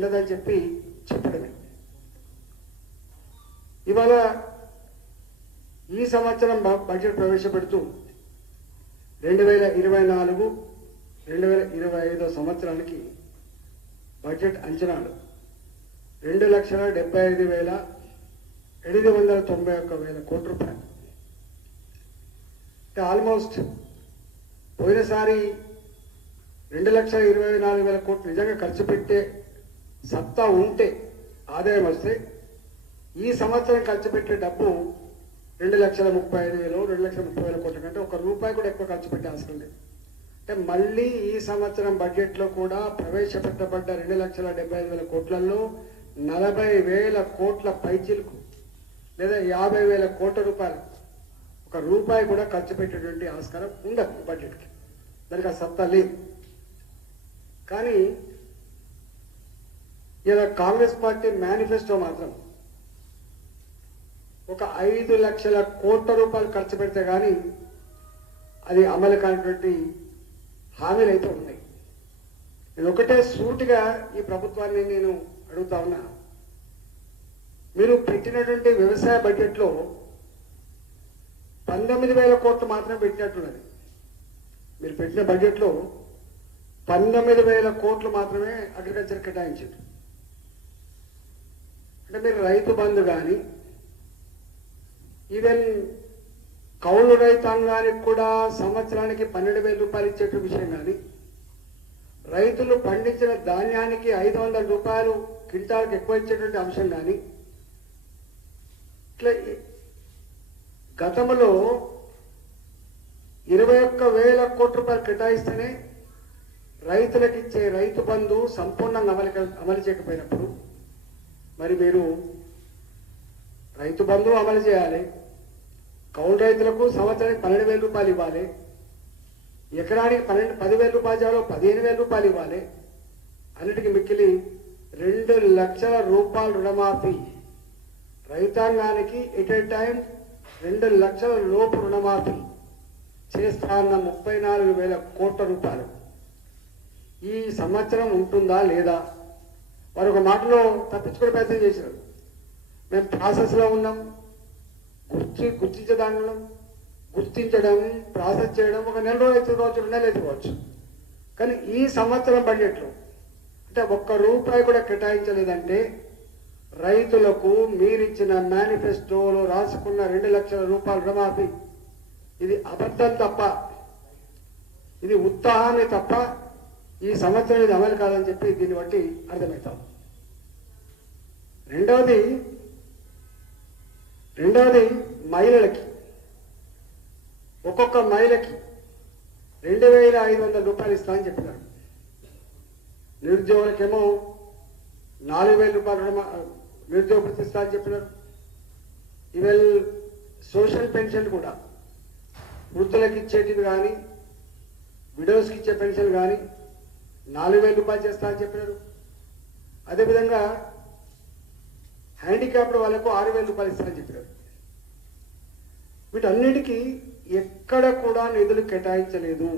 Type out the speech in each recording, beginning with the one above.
ఉండదని చెప్పి చెప్పడమే. ఇవాళ ఈ సంవత్సరం బడ్జెట్ ప్రవేశపెడుతూ 2024-2025 సంవత్సరానికి బడ్జెట్ అంచనాలు 2,75,891 కోట్ల రూపాయలు. అంటే ఆల్మోస్ట్ పోయినసారి 2,24,000 కోట్లు నిజంగా ఖర్చు పెట్టే సత్తా ఉంటే ఆదాయం వస్తే ఈ సంవత్సరం ఖర్చు పెట్టే డబ్బు 2,35,000 2,30,000 కోట్ల కంటే ₹1 కూడా ఎక్కువ ఖర్చు పెట్టే అవసరం లేదు. అంటే మళ్ళీ ఈ సంవత్సరం బడ్జెట్లో కూడా ప్రవేశపెట్టబడ్డ 2,75,000 కోట్లలో 40,000 కోట్ల పైచిలకు లేదా 50,000 కోట్ల రూపాయలు ₹1 కూడా ఖర్చు పెట్టేటువంటి ఆస్కారం ఉండదు ఈ బడ్జెట్కి. దానికి ఆ సత్తా లేదు. కానీ ఇలా కాంగ్రెస్ పార్టీ మేనిఫెస్టో మాత్రం 5 లక్షల కోట్ల రూపాయలు ఖర్చు పెడితే కానీ అది అమలు కానిటువంటి హామీలు అయితే ఉన్నాయి. నేను ఒకటే సూటిగా ఈ ప్రభుత్వాన్ని నేను అడుగుతా ఉన్నా, మీరు పెట్టినటువంటి వ్యవసాయ బడ్జెట్లో 19,000 కోట్లు మాత్రమే పెట్టినట్టున్నది. మీరు పెట్టిన బడ్జెట్లో 19,000 కోట్లు మాత్రమే అగ్రికల్చర్ కేటాయించారు. అంటే మీరు రైతు బంధు కానీ ఈవెన్ కౌలు రైతాంగానికి కూడా సంవత్సరానికి 12,000 రూపాయలు ఇచ్చే విషయం కానీ, రైతులు పండించిన ధాన్యానికి 500 రూపాయలు క్వింటాల్కి ఎక్కువ ఇచ్చేటువంటి అంశం కానీ, ఇట్లా గతంలో 21,000 కోట్ల రూపాయలు కేటాయిస్తేనే రైతులకు ఇచ్చే రైతు బంధు సంపూర్ణంగా అమలు చేయకపోయినప్పుడు మరి మీరు రైతు బంధు అమలు చేయాలి, కౌలు రైతులకు సంవత్సరానికి 12,000 రూపాయలు ఇవ్వాలి, ఎకరానికి 10,000 రూపాయలు చేయాలో 15,000 రూపాయలు ఇవ్వాలి, అన్నిటికీ మిక్కిలి 2 లక్షల రూపాయలు రుణమాఫీ రైతాంగానికి ఎట్ ఏ టైం 2 లక్షల లోపు రుణమాఫీ చేస్తా ఉన్న 34,000 కోట్ల రూపాయలు ఈ సంవత్సరం ఉంటుందా లేదా? వారు ఒక మాటలో తప్పించుకునే ప్రయత్నం చేశారు. మేము ప్రాసెస్లో ఉన్నాం, గుర్తించడం ప్రాసెస్ చేయడం 1 నెల రోజులు అయితే రోజు 2 నెలలు అయితే కావచ్చు. కానీ ఈ సంవత్సరం బడ్జెట్లో అంటే ₹1 కూడా కేటాయించలేదంటే రైతులకు మీరిచ్చిన మేనిఫెస్టోలో రాసుకున్న 2 లక్షల రూపాయల రుణమాఫీ ఇది అబద్ధం తప్ప, ఇది ఉత్సాహాన్ని తప్ప ఈ సంవత్సరం ఇది అమలు కాదని చెప్పి దీన్ని బట్టి అర్థమవుతాం. రెండవది మహిళలకి ఒక్కొక్క మహిళకి 2,500 రూపాయలు ఇస్తామని చెప్పినారు. నిరుద్యోగులకేమో 4,000 రూపాయలు నిరుద్యోగ భృతి ఇస్తామని చెప్పినారు. ఈవెల్ సోషల్ పెన్షన్ కూడా వృద్ధులకు ఇచ్చేటివి కానీ విడోస్కి ఇచ్చే పెన్షన్ కానీ 4,000 రూపాయలు చేస్తామని చెప్పినారు. అదేవిధంగా హ్యాండిక్యాప్డ్ వాళ్ళకు 6,000 రూపాయలు ఇస్తారని చెప్పారు. వీటన్నిటికీ ఎక్కడ కూడా నిధులు కేటాయించలేదు.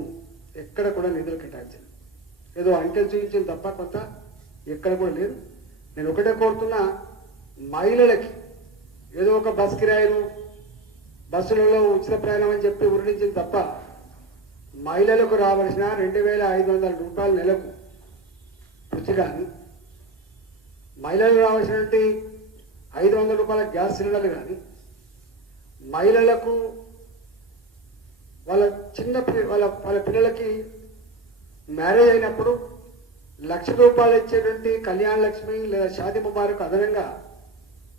ఏదో అంకెలు చూపించింది తప్ప కొంత ఎక్కడ కూడా లేదు. నేను ఒకటే కోరుతున్నా, మహిళలకి ఏదో ఒక బస్ కిరాయిలు బస్సులలో ఉచిత ప్రయాణం అని చెప్పి ఉరిడించింది తప్ప మహిళలకు రావాల్సిన 2,500 రూపాయల నెలకు వృత్తి కానీ, మహిళలకు రావాల్సినటువంటి 500 రూపాయల గ్యాస్ సిలిండర్లు కానీ, మహిళలకు వాళ్ళ పిల్లలకి మ్యారేజ్ అయినప్పుడు 1,00,000 రూపాయలు ఇచ్చేటువంటి కళ్యాణ లక్ష్మి లేదా షాదీ ముబారక్ అదనంగా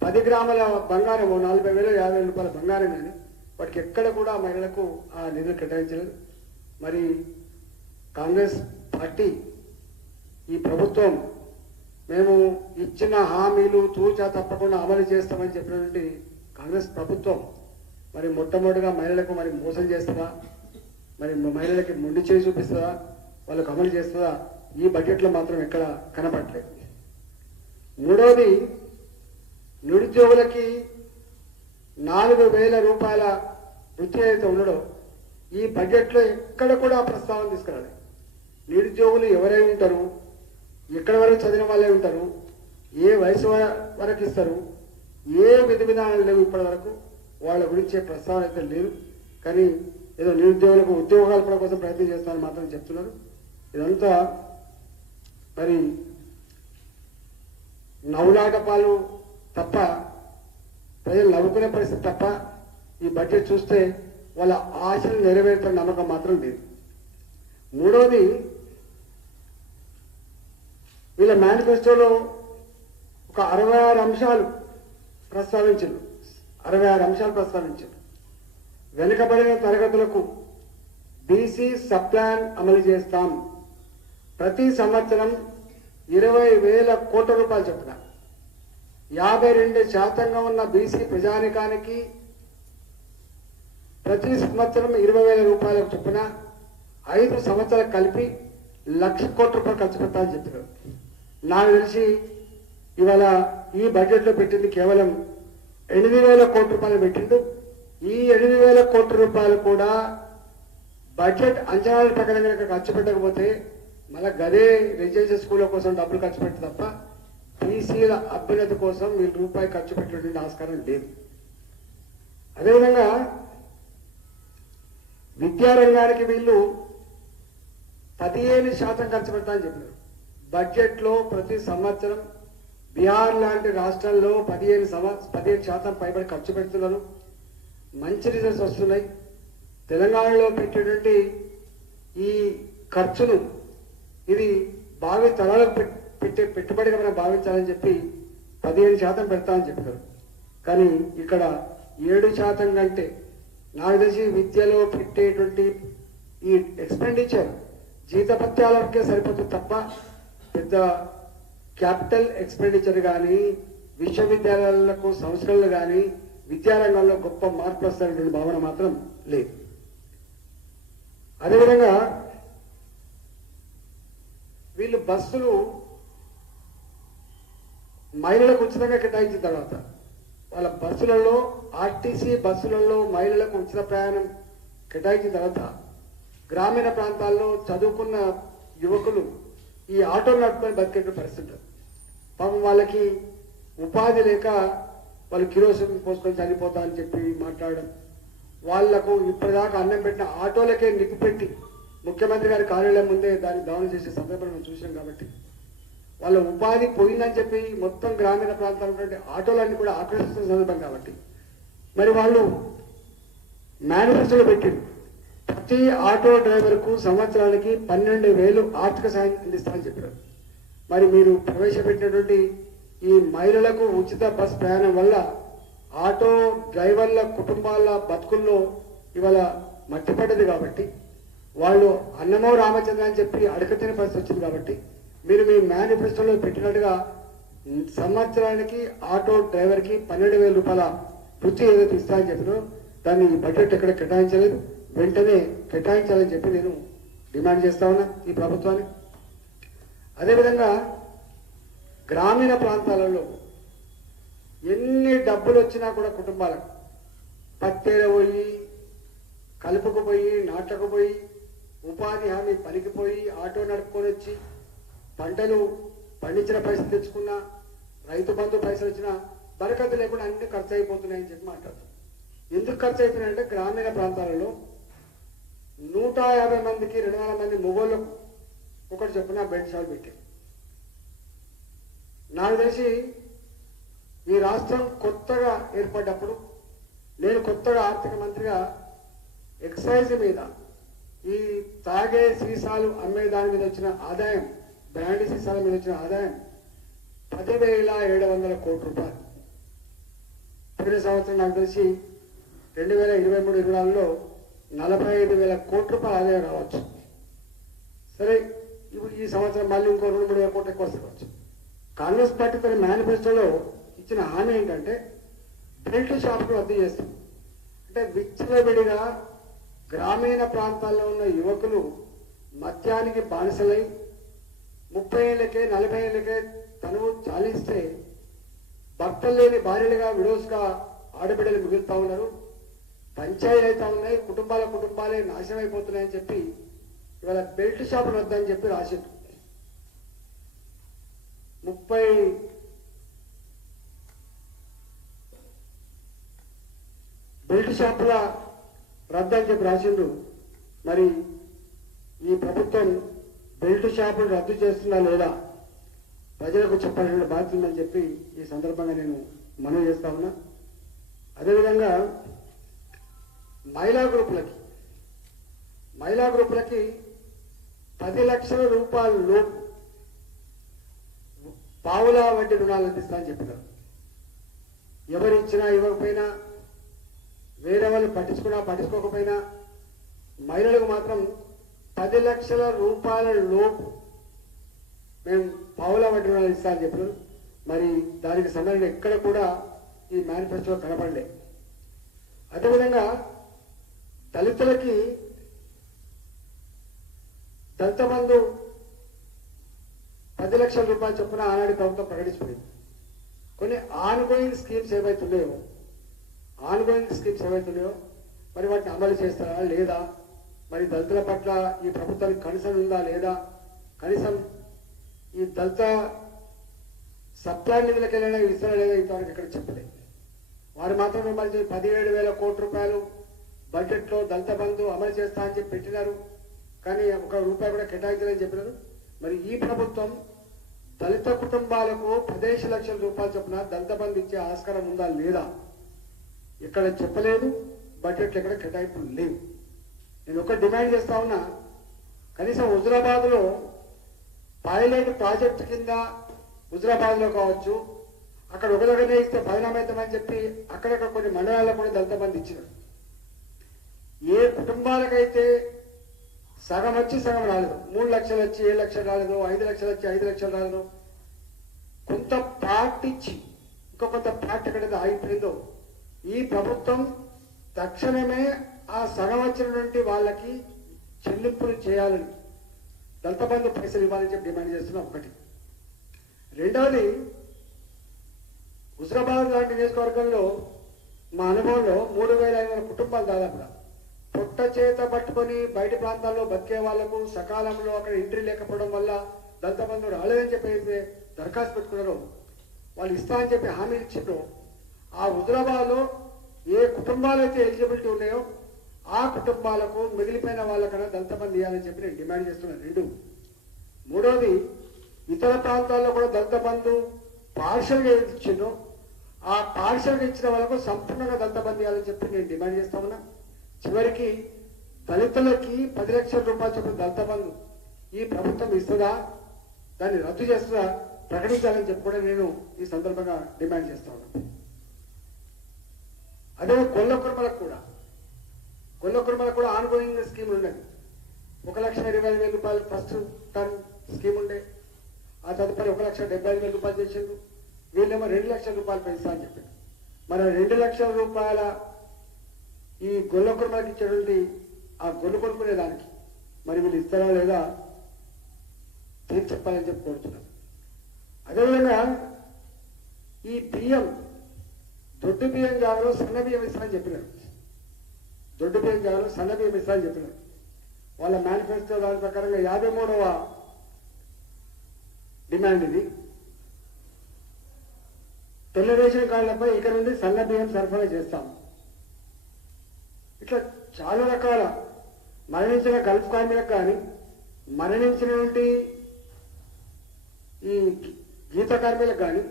10 గ్రాముల బంగారం 40,000 50,000 రూపాయల బంగారం కానీ వాటికి ఎక్కడ కూడా మహిళలకు ఆ నిధులు కేటాయించలేదు. మరి కాంగ్రెస్ పార్టీ ఈ ప్రభుత్వం మేము ఇచ్చిన హామీలు తూచా తప్పకుండా అమలు చేస్తామని చెప్పినటువంటి కాంగ్రెస్ ప్రభుత్వం మరి మొట్టమొదటిగా మహిళలకు మరి మోసం చేస్తుందా, మరి మహిళలకి మొండి చేసి చూపిస్తుందా, వాళ్ళకు అమలు చేస్తుందా? ఈ బడ్జెట్లో మాత్రం ఎక్కడ కనపడలేదు. మూడవది, నిరుద్యోగులకి 4,000 రూపాయల వృత్తి అయితే ఉండడో ఈ బడ్జెట్లో ఎక్కడ కూడా ప్రస్తావన తీసుకురాలి. నిరుద్యోగులు ఎవరై ఉంటారు, ఎక్కడి వరకు చదివిన వాళ్ళే ఉంటారు, ఏ వయసు వరకు ఇస్తారు, ఏ విధి విధానాలు లేవు ఇప్పటి వరకు. వాళ్ళ గురించే ప్రస్తావన అయితే లేదు. కానీ ఏదో నిరుద్యోగులకు ఉద్యోగ కల్పన కోసం ప్రయత్నం చేస్తామని మాత్రం చెప్తున్నారు. ఇదంతా మరి నవ్వులాట పాలు తప్ప, ప్రజలు నవ్వుకునే పరిస్థితి తప్ప ఈ బడ్జెట్ చూస్తే వాళ్ళ ఆశలు నెరవేరుతున్న నమ్మకం మాత్రం లేదు. మూడవది, వీళ్ళ మేనిఫెస్టోలో ఒక 66 అంశాలు ప్రస్తావించారు. 66 అంశాలు ప్రస్తావించారు. వెనుకబడిన తరగతులకు బీసీ సబ్ ప్లాన్ అమలు చేస్తాం, ప్రతి సంవత్సరం 20,000 కోట్ల రూపాయలు చొప్పున 52% ఉన్న బీసీ ప్రజానికానికి ప్రతి సంవత్సరం 20,000 రూపాయలకు చొప్పున 5 సంవత్సరాలు కలిపి 1,00,000 కోట్ల రూపాయలు ఖర్చు పెట్టాలని చెప్పారు. నాకు తెలిసి ఇవాళ ఈ బడ్జెట్లో పెట్టింది కేవలం 8,000 కోట్ల రూపాయలు పెట్టిండు. ఈ 8,000 కోట్ల రూపాయలు కూడా బడ్జెట్ అంచనాల ప్రకారం కనుక ఖర్చు పెట్టకపోతే మళ్ళీ గదే రెసిడెన్షియల్ స్కూళ్ళ కోసం డబ్బులు ఖర్చు పెట్టి తప్ప బీసీల అభ్యున్నతి కోసం వీళ్ళు రూపాయి ఖర్చు పెట్టేటువంటి ఆస్కారం లేదు. అదేవిధంగా విద్యారంగానికి వీళ్ళు 15% ఖర్చు పెడతామని చెప్పారు. బడ్జెట్లో ప్రతి సంవత్సరం బీహార్ లాంటి రాష్ట్రాల్లో 15% పైబడి ఖర్చు పెడుతున్నారు. మంచి రిజల్ట్స్ వస్తున్నాయి. తెలంగాణలో పెట్టేటువంటి ఈ ఖర్చును ఇది భావి తరాలకు పెట్టే పెట్టుబడిగా మనం భావించాలని చెప్పి 15% పెడతామని చెప్పారు. కానీ ఇక్కడ 7% కంటే నాకు తెలిసి విద్యలో పెట్టేటువంటి ఈ ఎక్స్పెండిచర్ జీతభత్యాలకే సరిపోతుంది తప్ప పెద్ద క్యాపిటల్ ఎక్స్పెండిచర్ కానీ విశ్వవిద్యాలయాలకు సంస్కరణలు కానీ విద్యారంగంలో గొప్ప మార్పులు వస్తాయనేటువంటి భావన మాత్రం లేదు. అదేవిధంగా వీళ్ళు బస్సులు మహిళలకు ఉచితంగా కేటాయించిన తర్వాత వాళ్ళ బస్సులలో ఆర్టీసీ బస్సులలో మహిళలకు ఉచిత ప్రయాణం కేటాయించిన తర్వాత గ్రామీణ ప్రాంతాల్లో చదువుకున్న యువకులు ఈ ఆటోలు నడుపుకొని బతికే పరిస్థితి. పాపం వాళ్ళకి ఉపాధి లేక వాళ్ళు కిరోసిన్ పోసుకొని చనిపోతా అని చెప్పి మాట్లాడడం, వాళ్లకు ఇప్పటిదాకా అన్నం పెట్టిన ఆటోలకే నిప్పు పెట్టి ముఖ్యమంత్రి గారి కార్యాలయం ముందే దాన్ని దహనం చేసే సందర్భం మనం చూసాం. కాబట్టి వాళ్ళ ఉపాధి పోయిందని చెప్పి మొత్తం గ్రామీణ ప్రాంతాల్లో ఆటోలన్నీ కూడా ఆకర్షిస్తున్న సందర్భం. కాబట్టి మరి వాళ్ళు మేనిఫెస్టోలో పెట్టింది ప్రతి ఆటో డ్రైవర్కు సంవత్సరానికి 12,000 ఆర్థిక సాయం అందిస్తామని చెప్పారు. మరి మీరు ప్రవేశపెట్టినటువంటి ఈ మహిళలకు ఉచిత బస్ ప్రయాణం వల్ల ఆటో డ్రైవర్ల కుటుంబాల బతుకుల్లో ఇవాళ మట్టిపడ్డది. కాబట్టి వాళ్ళు అన్నమో రామచంద్ర అని చెప్పి అడకతిని పరిస్థితి వచ్చింది. కాబట్టి మీరు మీ మేనిఫెస్టోలో పెట్టినట్టుగా సంవత్సరానికి ఆటో డ్రైవర్కి 12,000 రూపాయల వృత్తి ఏదైతే ఇస్తారని చెప్పినో దాన్ని ఈ బడ్జెట్ ఎక్కడ కేటాయించలేదు. వెంటనే కేటాయించాలని చెప్పి నేను డిమాండ్ చేస్తా ఉన్నా ఈ ప్రభుత్వాన్ని. అదేవిధంగా గ్రామీణ ప్రాంతాలలో ఎన్ని డబ్బులు వచ్చినా కూడా కుటుంబాలకు పత్తేర పోయి కలుపుకు పోయి నాటకు పోయి ఉపాధి హామీ పనికిపోయి ఆటో నడుపుకొని వచ్చి పంటలు పండించిన పైసలు తెచ్చుకున్నా రైతు బంధు పైసలు వచ్చినా బరకత్తు లేకుండా అన్ని ఖర్చు అయిపోతున్నాయని చెప్పి మాట్లాడుతారు. ఎందుకు ఖర్చు అయిపోయినాయంటే గ్రామీణ ప్రాంతాలలో 150 మందికి 200 మంది మొగోళ్ళకు ఒకటి చొప్పున బెడ్ షాల్ పెట్టారు. నాకు తెలిసి ఈ రాష్ట్రం కొత్తగా ఏర్పడ్డప్పుడు నేను కొత్తగా ఆర్థిక మంత్రిగా ఎక్సైజ్ మీద ఈ తాగే సీసాలు అమ్మే దాని మీద వచ్చిన ఆదాయం, బ్రాండ్ సీసాల మీద వచ్చిన ఆదాయం 10,700 కోట్ల రూపాయలు. పోయిన సంవత్సరం నాకు తెలిసి 2023-24లో 45,000 కోట్ల రూపాయల ఆదాయం రావచ్చు. సరే, ఇప్పుడు ఈ సంవత్సరం మళ్ళీ ఇంకో 2-3 కోట్లు ఎక్కువ వస్తుంది. కాంగ్రెస్ పార్టీ తన మేనిఫెస్టోలో ఇచ్చిన హామీ ఏంటంటే బెల్ట్ షాప్కి రద్దు చేస్తాం. అంటే విచ్చలవిడిగా గ్రామీణ ప్రాంతాల్లో ఉన్న యువకులు మద్యానికి బానిసలై 30 ఏళ్ళకే 40 ఏళ్ళకే తనువు చాలిస్తే భర్తలు లేని భార్యలుగా విడోస్గా ఆడబిడ్డలు మిగులుతా ఉన్నారు. పంచాయతీలు అవుతా ఉన్నాయి, కుటుంబాలే నాశనం అయిపోతున్నాయని చెప్పి ఇవాళ బెల్ట్ షాపులు వద్దని చెప్పి రాసిండు. 30 బెల్ట్ షాపుల రద్దు అని చెప్పి రాసిండ్రు. మరి ఈ ప్రభుత్వం బెల్ట్ షాపులు రద్దు చేస్తుందా లేదా ప్రజలకు చెప్పాల్సిన బాధ్యత ఉందని చెప్పి ఈ సందర్భంగా నేను మనవి చేస్తా ఉన్నా. అదేవిధంగా మహిళా గ్రూపులకి 10 లక్షల రూపాయల లోపు పావులా వడ్డీ రుణాలు అందిస్తా అని చెప్పినారు. ఎవరు ఇచ్చినా ఇవ్వకపోయినా, వేరే వాళ్ళు పట్టించుకోకపోయినా మహిళలకు మాత్రం 10 లక్షల రూపాయల లోపు మేము పావులా వడ్డీ రుణాలు ఇస్తా అని చెప్పినారు. మరి దానికి సంబంధించిన ఎక్కడ కూడా ఈ మేనిఫెస్టోలో కనపడలే. అదేవిధంగా దళితులకి దళిత బంధు 10 లక్షల రూపాయలు చొప్పున ఆనాడు ప్రభుత్వం ప్రకటించిపోయింది. కొన్ని ఆన్గోయింగ్ స్కీమ్స్ ఏవైతున్నాయో మరి వాటిని అమలు చేస్తారా లేదా, మరి దళితుల పట్ల ఈ ప్రభుత్వానికి కనీసం ఉందా లేదా, కనీసం ఈ దళిత సప్లై నిధులకెళ్ళినా ఇస్తారా లేదా ఇంతవరకు ఇక్కడ చెప్పలేదు. వారు మాత్రమే మరి 17,000 కోట్ల రూపాయలు బడ్జెట్లో దళిత బంధు అమలు చేస్తా అని చెప్పి పెట్టినారు. కానీ ₹1 కూడా కేటాయించాలని చెప్పినారు. మరి ఈ ప్రభుత్వం దళిత కుటుంబాలకు 15 లక్షల రూపాయలు చొప్పున దళిత బంధు ఇచ్చే ఆస్కారం ఉందా లేదా ఇక్కడ చెప్పలేదు. బడ్జెట్లో ఎక్కడ కేటాయింపులు లేవు. నేను ఒక డిమాండ్ చేస్తా ఉన్నా, కనీసం హుజురాబాద్లో పైలట్ ప్రాజెక్టు కింద హుజురాబాద్లో కావచ్చు, అక్కడ ఒక దగ్గరనే ఇస్తే పరిణామవుతామని చెప్పి అక్కడక్కడ కొన్ని మండలాల్లో కూడా దళిత బంధు ఇచ్చినారు. ఏ కుటుంబాలకైతే సగం వచ్చి సగం రాలేదు, 3 లక్షలు వచ్చి 7 లక్షలు రాలేదు, 5 లక్షలు వచ్చి 5 లక్షలు రాలేదు, కొంత పార్ట్ ఇచ్చి ఇంకో కొంత పార్ట్ ఎక్కడైతే ఆగిపోయిందో ఈ ప్రభుత్వం తక్షణమే ఆ సగం వచ్చినటువంటి వాళ్ళకి చెల్లింపులు చేయాలని, దళిత బంధు పైసలు ఇవ్వాలని చెప్పి డిమాండ్ చేస్తున్నాం. ఒకటి. రెండవది, హుజురాబాద్ లాంటి నియోజకవర్గంలో మా అనుభవంలో 3,500 కుటుంబాలు దాదాపుగా పొట్ట చేత పట్టుకొని బయట ప్రాంతాల్లో బతికే వాళ్లకు సకాలంలో అక్కడ ఎంట్రీ లేకపోవడం వల్ల దళిత బంధు రాలేదని చెప్పి దరఖాస్తు పెట్టుకున్నారో, వాళ్ళు ఇస్తా అని చెప్పి హామీ ఇచ్చిండ్రో, ఆ హుజురాబాద్లో ఏ కుటుంబాలు అయితే ఎలిజిబిలిటీ ఉన్నాయో ఆ కుటుంబాలకు మిగిలిపోయిన వాళ్ళకన్నా దళిత బంధు ఇవ్వాలని చెప్పి నేను డిమాండ్ చేస్తున్నాను. 2. మూడవది, ఇతర ప్రాంతాల్లో కూడా దళిత బంధు పార్షల్గా ఇచ్చిండ్రో ఆ పార్షల్గా ఇచ్చిన వాళ్ళకు సంపూర్ణంగా దళిత బంధు ఇవ్వాలని చెప్పి నేను డిమాండ్ చేస్తా ఉన్నా. చివరికి దళితులకి 10 లక్షల రూపాయలు చొప్పున దళిత బంధు ఈ ప్రభుత్వం ఇస్తుందా, దాన్ని రద్దు చేస్తుందా ప్రకటించాలని చెప్పి కూడా నేను ఈ సందర్భంగా డిమాండ్ చేస్తా ఉన్నాను. అదే గొల్ల కుర్మలకు కూడా ఆన్గోయింగ్ స్కీములు ఉన్నాయి. 1,20,000 రూపాయలు ఫస్ట్ టర్మ్ స్కీమ్ ఉండే, ఆ తదుపరి 1,75,000 రూపాయలు చేసిండ్రు. వీళ్ళేమో 2 లక్షల రూపాయలు పెంచుతా అని చెప్పారు. మన 2 లక్షల రూపాయల ఈ గొల్ల కుర్మలకు ఇచ్చేటువంటి ఆ గొల్లు కొనుక్కునే దానికి మరి వీళ్ళు ఇస్తారా లేదా తీర్చి చెప్పాలని చెప్పి కోరుతున్నాను. అదేవిధంగా ఈ బియ్యం, దొడ్డు బియ్యం జాగాలో సన్న బియ్యం ఇస్తారని చెప్పినారు. వాళ్ళ మేనిఫెస్టో దాని ప్రకారంగా 53వ డిమాండ్ ఇది. తెల్ల రేషన్ కార్డులపై ఇక నుండి సన్న బియ్యం సరఫరా చేస్తాం. ఇట్లా చాలా రకాల మరణించిన గల్ఫ్ కార్మికులకు కానీ, మరణించినటువంటి ఈ గీత కార్మికులకు కానీ,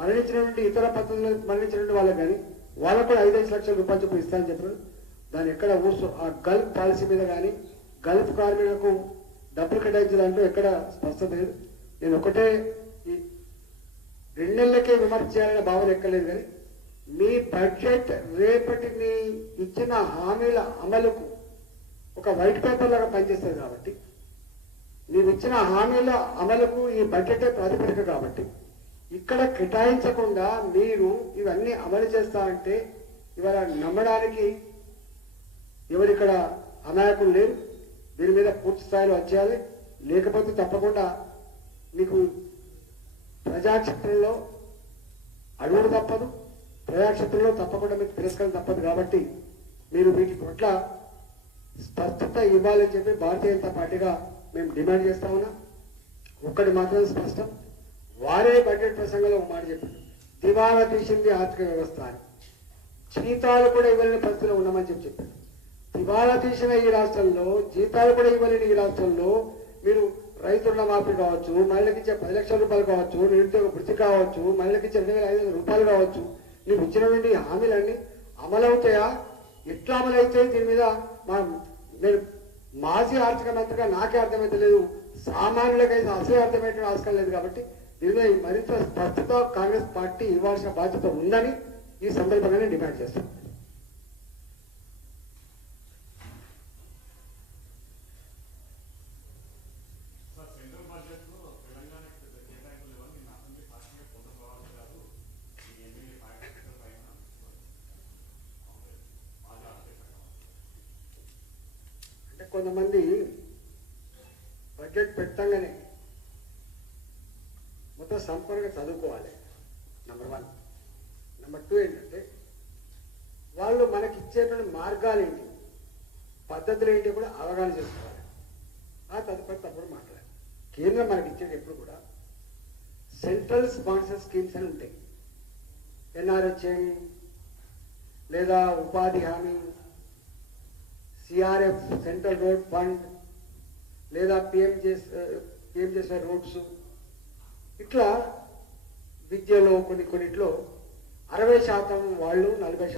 మరణించినటువంటి ఇతర పద్ధతులు మరణించినటువంటి వాళ్ళకి కానీ వాళ్ళకు కూడా 5 లక్షల రూపాయలు చొప్పున ఇస్తానని చెప్పారు. దాని ఎక్కడ ఆ గల్ఫ్ పాలసీ మీద కానీ గల్ఫ్ కార్మికులకు డబ్బులు కేటాయించదంటూ ఎక్కడ స్పష్టత లేదు. నేను ఒకటే, ఈ 2 నెలలకే విమర్శ చేయాలనే భావన ఎక్కలేదు. కానీ మీ బడ్జెట్ రేపటి మీ ఇచ్చిన హామీల అమలుకు ఒక వైట్ పేపర్ లాగా పనిచేస్తుంది కాబట్టి, నీవు ఇచ్చిన హామీల అమలుకు ఈ బడ్జెటే ప్రాతిపదిక కాబట్టి ఇక్కడ కేటాయించకుండా మీరు ఇవన్నీ అమలు చేస్తా అంటే ఇవాళ నమ్మడానికి ఎవరిక్కడ అమాయకులు లేరు. దీని మీద పూర్తి స్థాయిలో వచ్చేయాలి. లేకపోతే తప్పకుండా మీకు ప్రజాక్షేత్రంలో అడుగుడు తప్పదు, ప్రజాక్షేత్రంలో తప్పకుండా మీకు తిరస్కరణ తప్పదు. కాబట్టి మీరు వీటి పట్ల స్పష్టత ఇవ్వాలని చెప్పి భారతీయ జనతా పార్టీగా మేము డిమాండ్ చేస్తా ఉన్నాం. ఒక్కటి మాత్రం స్పష్టం, వారి ప్రసంగంలో ఒక మాట చెప్పాడు, దివాలా తీసింది ఆర్థిక వ్యవస్థ అని. జీతాలు కూడా ఇవ్వలేని పరిస్థితిలో ఉన్నామని చెప్పాడు. దివాలా తీసిన ఈ రాష్ట్రంలో జీతాలు కూడా ఇవ్వలేని ఈ రాష్ట్రంలో మీరు రైతు రుణమాఫీ కావచ్చు, మహిళలకు ఇచ్చే 10 లక్షల రూపాయలు కావచ్చు, నిరుద్యోగ వృత్తి కావచ్చు, మహిళలకు ఇచ్చే 2,500 రూపాయలు కావచ్చు, నీకు ఇచ్చినటువంటి హామీలన్నీ అమలవుతాయా? ఎట్లా అమలవుతాయి? దీని మీద నేను మాజీ ఆర్థిక మంత్రిగా నాకే అర్థమైతే లేదు, సామాన్యులకైతే అసలే అర్థమయ్యే ఆస్కారం లేదు. కాబట్టి దీనిలో మరింత స్పష్టత కాంగ్రెస్ పార్టీ ఇవ్వాల్సిన బాధ్యత ఉందని ఈ సందర్భంగా నేను డిమాండ్ చేస్తాను. అంటే కొంతమంది బడ్జెట్ పెట్టంగానే మొత్తం సంపూర్ణంగా చదువుకోవాలి, నెంబర్ 1. నెంబర్ 2 ఏంటంటే వాళ్ళు మనకి ఇచ్చేటువంటి మార్గాలు ఏంటి, పద్ధతులు ఏంటి కూడా అవగాహన చేసుకోవాలి. ఆ తదుపరి తప్పుడు మాట్లాడాలి. కేంద్రం మనకి ఇచ్చేది ఎప్పుడు కూడా సెంట్రల్ స్పాన్సర్ స్కీమ్స్ అని ఉంటాయి. ఎన్ఆర్హెచ్ఎం లేదా ఉపాధి హామీ, సిఆర్ఎఫ్ సెంట్రల్ రోడ్ ఫండ్ లేదా పిఎంజేఎస్వై రోడ్స్, ఇట్లా విద్యలో కొన్నిట్లో 60% వాళ్ళు, 40%